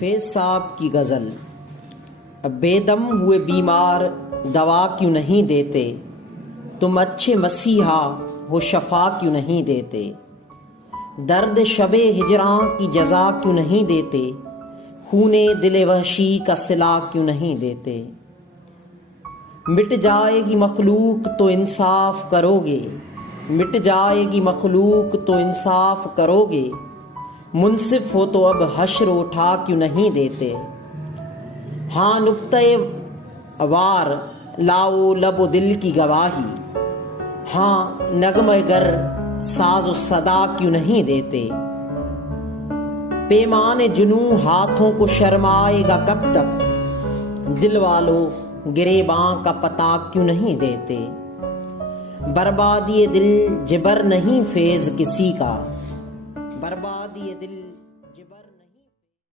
फैज साहब की गज़ल। बेदम हुए बीमार दवा क्यों नहीं देते, तुम अच्छे मसीहा हो शफा क्यों नहीं देते। दर्द शबे हिजरां की जजा क्यों नहीं देते, खूने दिले वहशी का सिला क्यों नहीं देते। मिट जाएगी मखलूक तो इंसाफ करोगे, मिट जाएगी मखलूक तो इंसाफ करोगे। मुंसिफ हो तो अब हश्र उठा क्यों नहीं देते। हाँ नुक्ते वार लाओ लबो दिल की गवाही, हाँ नगमे गर साजो सदा क्यों नहीं देते। पैमाने जुनू हाथों को शर्माएगा कब तक, दिल वालों गिरेबां का पता क्यों नहीं देते। बर्बादी दिल जिबर नहीं फैज किसी का, बर्बादी दिल